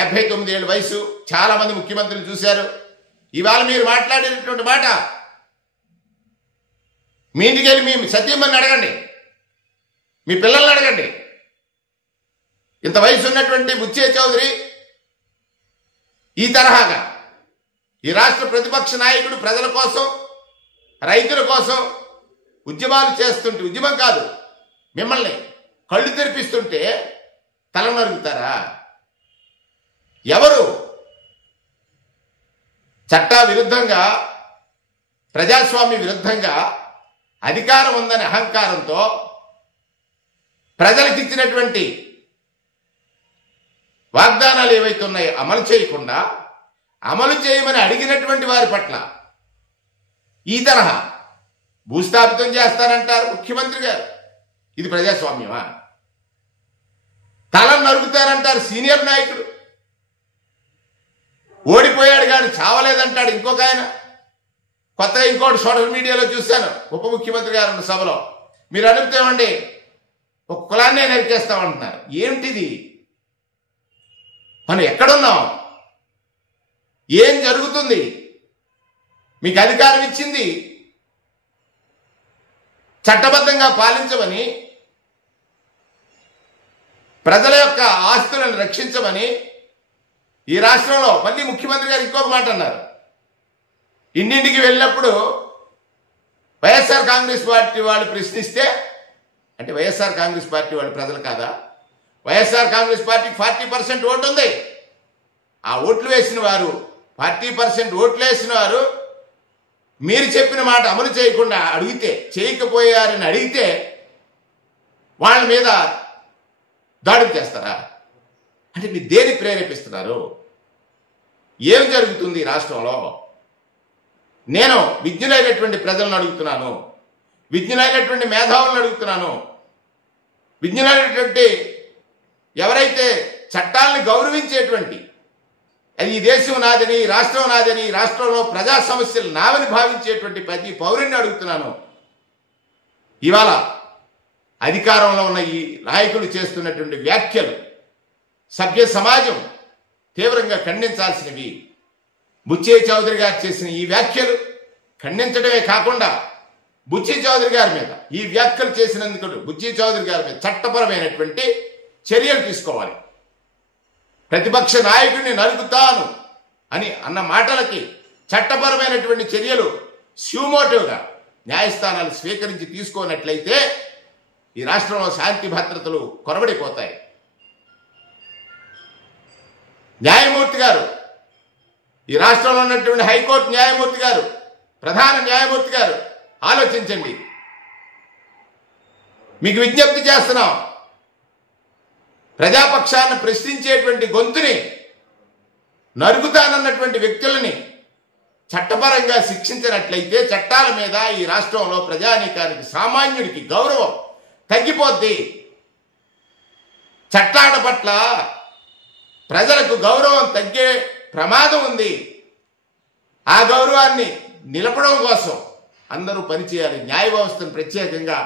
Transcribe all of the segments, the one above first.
79 ఏళ్ళ వయసు, చాలా మంది ముఖ్యమంత్రులు చూశారు. ఇవాళ మీరు మాట్లాడేటటువంటి మాట మీ ఇంటికి వెళ్ళి మీ సతీమణిని అడగండి, మీ పిల్లల్ని అడగండి. ఇంత వయసు ఉన్నటువంటి బుచ్చే చౌదరి ఈ తరహాగా ఈ రాష్ట్ర ప్రతిపక్ష నాయకుడు ప్రజల కోసం, రైతుల కోసం ఉద్యమాలు చేస్తుంటే, ఉద్యమం కాదు మిమ్మల్ని కళ్ళు తెరిపిస్తుంటే తల నరుగుతారా? ఎవరు చట్ట విరుద్ధంగా, ప్రజాస్వామ్య విరుద్ధంగా అధికారం ఉందని అహంకారంతో ప్రజలకు ఇచ్చినటువంటి వాగ్దానాలు ఏవైతే ఉన్నాయో అమలు చేయకుండా, అమలు చేయమని అడిగినటువంటి వారి పట్ల ఈ తరహా భూస్థాపితం చేస్తానంటారు ముఖ్యమంత్రి గారు. ఇది ప్రజాస్వామ్యమా? తల నరుగుతారంటారు సీనియర్ నాయకుడు. ఓడిపోయాడు కానీ చావలేదంటాడు ఇంకొక ఆయన. కొత్తగా ఇంకోటి సోషల్ మీడియాలో చూశాను, ఉప ముఖ్యమంత్రి గారు ఉన్న సభలో. మీరు అడుగుతామండి ఒక కులాన్నే నరికేస్తామంటున్నారు. ఏమిటిది? మనం ఎక్కడున్నాం? ఏం జరుగుతుంది? మీకు అధికారం ఇచ్చింది చట్టబద్ధంగా పాలించమని, ప్రజల యొక్క ఆస్తులను రక్షించమని. ఈ రాష్ట్రంలో మళ్ళీ ముఖ్యమంత్రి గారు ఇంకొక మాట అన్నారు. ఇంటింటికి వెళ్ళినప్పుడు వైఎస్ఆర్ కాంగ్రెస్ పార్టీ వాళ్ళు ప్రశ్నిస్తే, అంటే వైఎస్ఆర్ కాంగ్రెస్ పార్టీ వాళ్ళు ప్రజలు కాదా? వైఎస్ఆర్ కాంగ్రెస్ పార్టీకి 40% ఓటు ఉంది. ఆ ఓట్లు వేసిన వారు, 40% ఓట్లు వేసిన వారు మీరు చెప్పిన మాట అమలు చేయకుండా అడిగితే, చేయకపోయారని అడిగితే వాళ్ళ మీద దాడులు చేస్తారా? అంటే మీరు దేని ప్రేరేపిస్తున్నారు? ఏం జరుగుతుంది రాష్ట్రంలో? నేను విజ్ఞులైనటువంటి ప్రజలను అడుగుతున్నాను, విజ్ఞులైనటువంటి మేధావులను అడుగుతున్నాను, విజ్ఞులైనటువంటి ఎవరైతే చట్టాలను గౌరవించేటువంటి, అది ఈ దేశం నాదని, ఈ రాష్ట్రం నాదని, ఈ రాష్ట్రంలో ప్రజా సమస్యలు నావని భావించేటువంటి ప్రతి పౌరుని అడుగుతున్నాను. ఇవాళ అధికారంలో ఉన్న ఈ నాయకులు చేస్తున్నటువంటి వ్యాఖ్యలు సభ్య సమాజం తీవ్రంగా ఖండించాల్సినవి. బుచ్చే చౌదరి గారు చేసిన ఈ వ్యాఖ్యలు ఖండించడమే కాకుండా బుచ్చే చౌదరి గారి మీద, ఈ వ్యాఖ్యలు చేసినందుకు బుచ్చే చౌదరి గారి మీద చట్టపరమైనటువంటి చర్యలు తీసుకోవాలి. ప్రతిపక్ష నాయకుడిని నరుకుతాను అని అన్న మాటలకి చట్టపరమైనటువంటి చర్యలు స్యూమోటివ్గా న్యాయస్థానాలు స్వీకరించి తీసుకోనట్లయితే ఈ రాష్ట్రంలో శాంతి భద్రతలు కొరబడిపోతాయి. న్యాయమూర్తి గారు, ఈ రాష్ట్రంలో ఉన్నటువంటి హైకోర్టు న్యాయమూర్తి గారు, ప్రధాన న్యాయమూర్తి గారు ఆలోచించండి. మీకు విజ్ఞప్తి చేస్తున్నాం, ప్రజాపక్షాన్ని ప్రశ్నించేటువంటి గొంతుని నరుగుతానన్నటువంటి వ్యక్తులని చట్టపరంగా శిక్షించినట్లయితే చట్టాల మీద ఈ రాష్ట్రంలో ప్రజానీకానికి, సామాన్యుడికి గౌరవం తగ్గిపోద్ది. చట్టాల పట్ల ప్రజలకు గౌరవం తగ్గే ప్రమాదం ఉంది. ఆ గౌరవాన్ని నిలపడం కోసం అందరూ పనిచేయాలి. న్యాయ వ్యవస్థను ప్రత్యేకంగా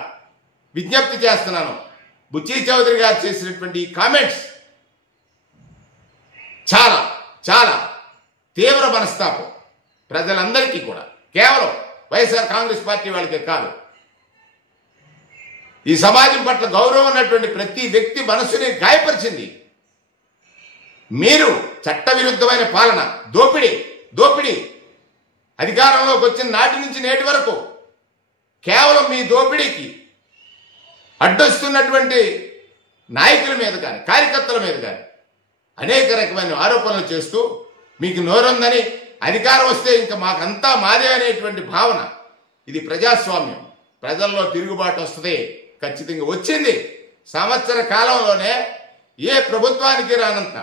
విజ్ఞప్తి చేస్తున్నాను. బుచ్చే చౌదరి గారు చేసినటువంటి ఈ కామెంట్స్ చాలా చాలా తీవ్ర మనస్తాపం ప్రజలందరికీ కూడా, కేవలం వైఎస్ఆర్ కాంగ్రెస్ పార్టీ వాళ్ళకే కాదు, ఈ సమాజం పట్ల గౌరవం ఉన్నటువంటి ప్రతి వ్యక్తి మనసుని గాయపరిచింది. మీరు చట్టవిరుద్ధమైన పాలన, దోపిడీ అధికారంలోకి వచ్చిన నాటి నుంచి నేటి వరకు కేవలం మీ దోపిడీకి అడ్డొస్తున్నటువంటి నాయకుల మీద కానీ, కార్యకర్తల మీద కానీ అనేక రకమైన ఆరోపణలు చేస్తూ మీకు నోరుందని, అధికారం వస్తే ఇంకా మాకంతా మాదే అనేటువంటి భావన. ఇది ప్రజాస్వామ్యం. ప్రజల్లో తిరుగుబాటు వస్తుంది, ఖచ్చితంగా వచ్చింది. సంవత్సర కాలంలోనే ఏ ప్రభుత్వానికి రానంత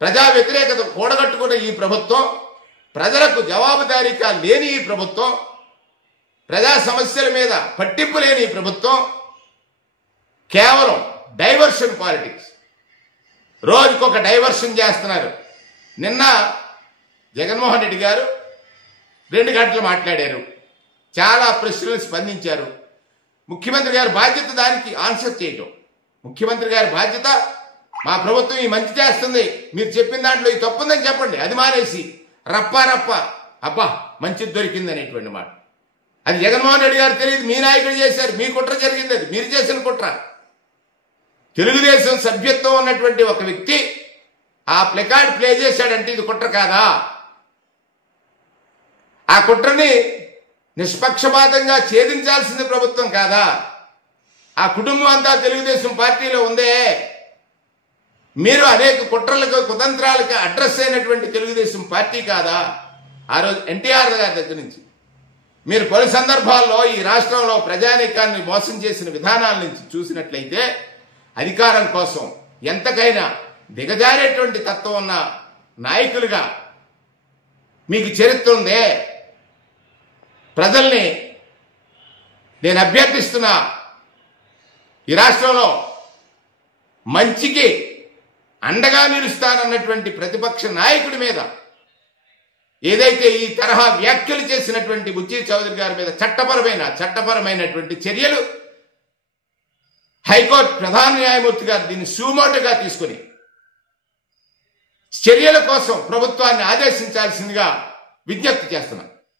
ప్రజా వ్యతిరేకత కూడగట్టుకున్న ఈ ప్రభుత్వం, ప్రజలకు జవాబుదారీగా లేని ఈ ప్రభుత్వం, ప్రజా సమస్యల మీద పట్టింపు లేని ఈ ప్రభుత్వం కేవలం డైవర్షన్ పాలిటిక్స్, రోజుకొక డైవర్షన్ చేస్తున్నారు. నిన్న జగన్మోహన్ రెడ్డి గారు 2 గంటలు మాట్లాడారు, చాలా ప్రశ్నలు స్పందించారు. ముఖ్యమంత్రి గారి బాధ్యత దానికి ఆన్సర్ చేయటం. ముఖ్యమంత్రి గారి బాధ్యత మా ప్రభుత్వం ఈ మంచి చేస్తుంది, మీరు చెప్పిన దాంట్లో ఈ తప్పు ఉందని చెప్పండి. అది మానేసి రప్ప అబ్బా మంచిది దొరికింది అనేటువంటి మాట. అది జగన్మోహన్ రెడ్డి గారు తెలియదు, మీ నాయకుడు చేశారు, మీ కుట్ర జరిగింది, అది మీరు చేసిన కుట్ర. తెలుగుదేశం సభ్యత్వం ఉన్నటువంటి ఒక వ్యక్తి ఆ ప్లకార్డ్ ప్లే చేశాడంటే ఇది కుట్ర కాదా? ఆ కుట్రని నిష్పక్షపాతంగా ఛేదించాల్సింది ప్రభుత్వం కాదా? ఆ కుటుంబం అంతా తెలుగుదేశం పార్టీలో ఉందే. మీరు అనేక కుట్రలకు కుతంత్రాలకు అడ్రస్ అయినటువంటి తెలుగుదేశం పార్టీ కాదా? ఆ రోజు ఎన్టీఆర్ గారి దగ్గర నుంచి మీరు పలు సందర్భాల్లో ఈ రాష్ట్రంలో ప్రజానీకాన్ని మోసం చేసిన విధానాల నుంచి చూసినట్లయితే అధికారం కోసం ఎంతకైనా దిగజారేటువంటి తత్వం ఉన్న నాయకులుగా మీకు చరిత్ర ఉందే. ప్రజల్ని నేను అభ్యర్థిస్తున్నా, ఈ రాష్ట్రంలో మంచికి అండగా నిలుస్తానన్నటువంటి ప్రతిపక్ష నాయకుడి మీద ఏదైతే ఈ తరహా వ్యాఖ్యలు చేసినటువంటి బుచ్చి చౌదరి గారి మీద చట్టపరమైనటువంటి చర్యలు హైకోర్టు ప్రధాన న్యాయమూర్తి గారు దీన్ని సుమోటోగా తీసుకుని చర్యల కోసం ప్రభుత్వాన్ని ఆదేశించాల్సిందిగా విజ్ఞప్తి చేస్తున్నాం.